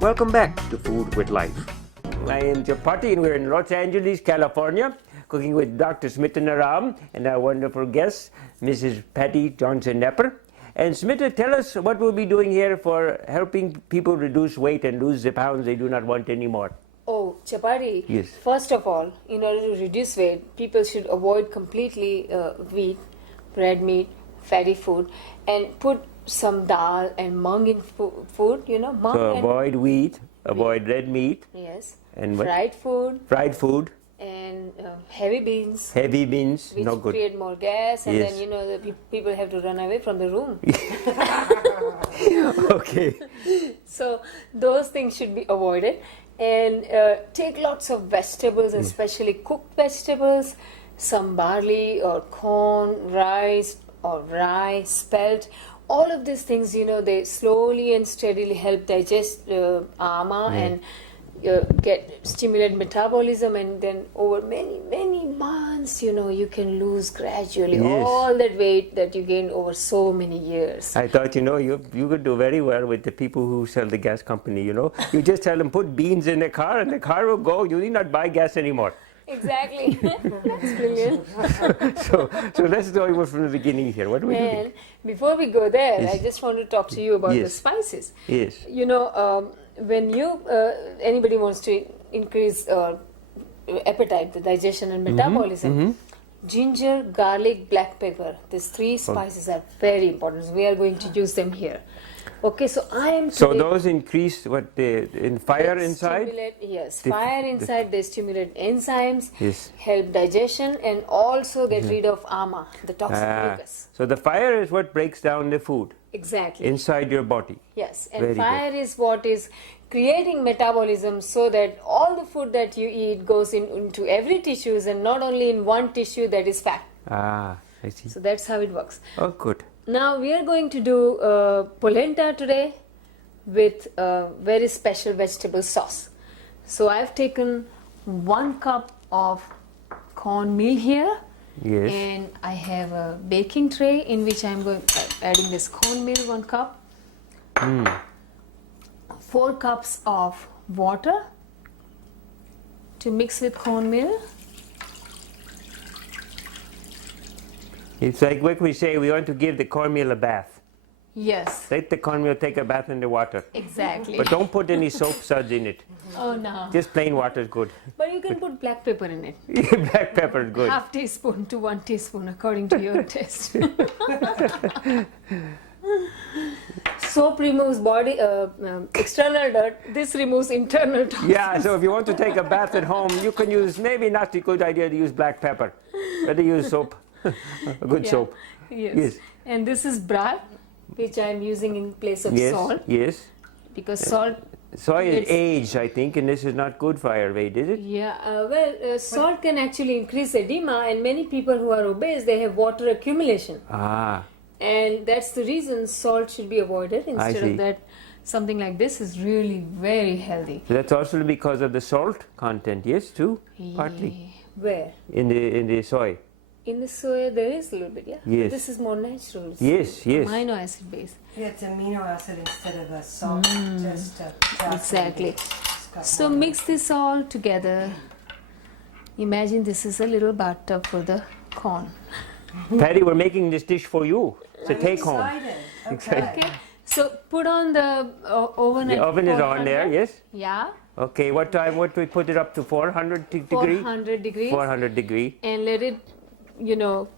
Welcome back to Food with Life. I am Chapati and we're in Los Angeles, California, cooking with Dr. Smita Naram and our wonderful guest, Mrs. Patty Johnson-Nepper. And Smita, tell us what we'll be doing here for helping people reduce weight and lose the pounds they do not want anymore. Oh, Chapati. Yes. First of all, in order to reduce weight, people should avoid completely wheat, red meat, fatty food, and put some dal and mung in food, mung. So avoid wheat, avoid red meat. Yes. And what? Fried food. Fried food. And heavy beans. Heavy beans, which no good. create more gas, and Yes. then the people have to run away from the room. Okay. So those things should be avoided, and take lots of vegetables, especially cooked vegetables, some barley or corn, rice or rye, spelt. All of these things, they slowly and steadily help digest ama and stimulate metabolism, and then over many months, you can lose gradually all that weight that you gained over so many years. I thought, you could do very well with the people who sell the gas company, You just tell them, put beans in the car and the car will go. You need not buy gas anymore. Exactly. That's brilliant. So let's go from the beginning here. What do we do? And before we go there, I just want to talk to you about the spices. Yes. When anybody wants to increase appetite, the digestion and metabolism, ginger, garlic, black pepper, these three spices are very important. We are going to use them here. Okay, so So those increase in fire inside? Fire inside, they stimulate enzymes, Yes. help digestion, and also get rid of ama, the toxic mucus. So the fire is what breaks down the food Exactly. inside your body. Yes, and Very fire is what is creating metabolism, so that all the food that you eat goes into every tissues and not only in one tissue, that is fat. I see. So that's how it works. Oh, good. Now we are going to do polenta today with a very special vegetable sauce. So I've taken 1 cup of cornmeal here. Yes. And I have a baking tray in which I'm going adding this cornmeal, 1 cup. 4 cups of water to mix with cornmeal. It's like what we say, we want to give the cornmeal a bath. Yes. Let the cornmeal take a bath in the water. Exactly. But don't put any soap suds in it. Oh no. Just plain water is good. But you can put black pepper in it. Black pepper is good. Half teaspoon to 1 teaspoon according to your taste. Soap removes body external dirt. This removes internal toxins. Yeah, so if you want to take a bath at home, you can use, maybe not a good idea to use black pepper. Better use soap. A good soap. Yes. And this is bran, which I am using in place of salt. Yes. Because salt. Soy is aged, I think, and this is not good for your weight, is it? Yeah. Salt can actually increase edema, and many people who are obese, they have water accumulation. And that's the reason salt should be avoided. Instead of that, something like this is really very healthy. So that's also because of the salt content, yes, too? Partly. Where? In the soy. In the soya, there is a little bit, yeah? Yes. But this is more natural. Yes. Amino acid base. Yeah, it's amino acid instead of a salt. Exactly. So mix this all together. Imagine this is a little bathtub for the corn. Patty, we're making this dish for you. It's a take home. Okay. So put on the oven. The oven is on there, yes? Yeah. Okay, what time? What do we put it up to? 400 degrees? 400 degrees. 400 degree. And let it,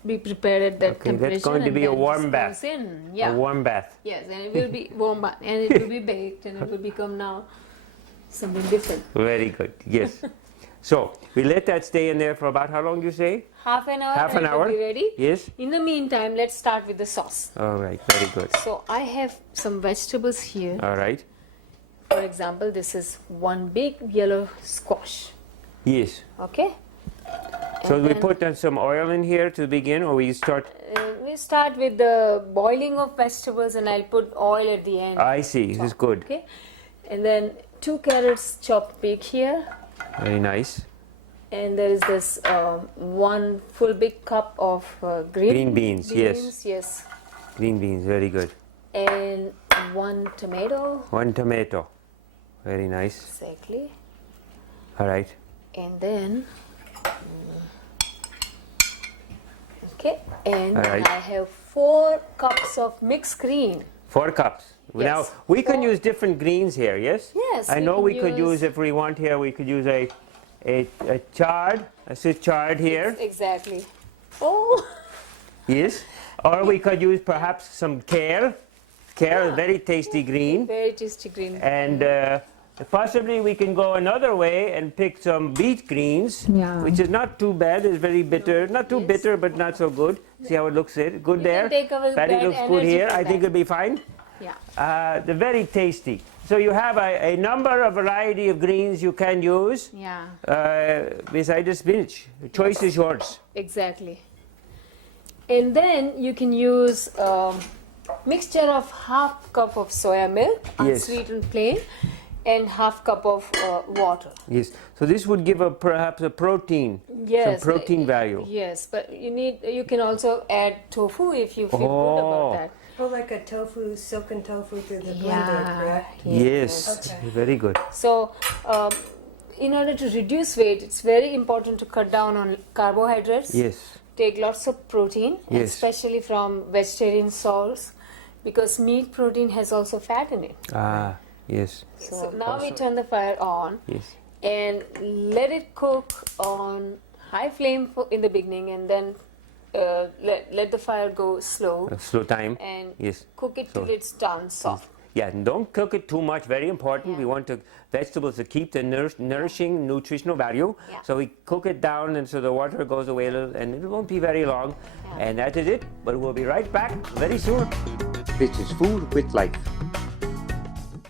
be prepared at that temperature. That's going to be a warm bath. Yeah. A warm bath. Yes, and it will be warm bath, and it will be baked, and it will become now something different. Very good. Yes. So we let that stay in there for about how long? You say? Half an hour. Half an hour. It will be ready. Yes. In the meantime, let's start with the sauce. All right. Very good. So I have some vegetables here. All right. For example, this is 1 big yellow squash. Yes. Okay. So we put some oil in here to begin, or we start? We start with the boiling of vegetables, and I'll put oil at the end. I see. This is good. Okay. And then 2 carrots chopped big here. Very nice. And there is this 1 full big cup of green beans. Yes. Green beans. Very good. And 1 tomato. 1 tomato. Very nice. Exactly. All right. And then, okay, and All right. I have 4 cups of mixed green. 4 cups. Yes. Now we can 4. use different greens here. Yes. Yes, I we know can we could use- use, if we want here, we could use a chard. This is chard here. Exactly. Oh, Yes. Or we could use perhaps some kale. Kale, Yeah. very tasty green. very tasty green. And possibly we can go another way and pick some beet greens, Yeah. which is not too bad. It's very bitter, not too Yes. bitter, but not so good. See how it looks there? Good You there. can take away Patty bad looks good energy here. from I think that. it'll be fine. Yeah. They're very tasty. So you have a number of variety of greens you can use Yeah. beside the spinach. The choice is yours. Exactly. And then you can use mixture of half cup of soya milk, Yes. unsweetened plain, and half cup of water. Yes. So this would give perhaps a protein, Yes. some protein value. Yes, but you can also add tofu if you feel good Oh. about that. Oh, like a tofu, silken tofu through the blender, Yeah. correct? Yes. Okay. Very good. So, in order to reduce weight, it's very important to cut down on carbohydrates. Yes. Take lots of protein, Yes. especially from vegetarian sources, because meat protein has also fat in it. Ah, yes. So now we turn the fire on Yes. and let it cook on high flame in the beginning, and then let the fire go slow Slow time. and Yes. cook it till So- it's done soft. Yeah, and don't cook it too much. Very important. Yeah. We want the vegetables to keep the nourishing, nutritional value. Yeah. So we cook it down, and so the water goes away a little, and it won't be very long. Yeah. And that is it. But we'll be right back very soon. This is Food with Life.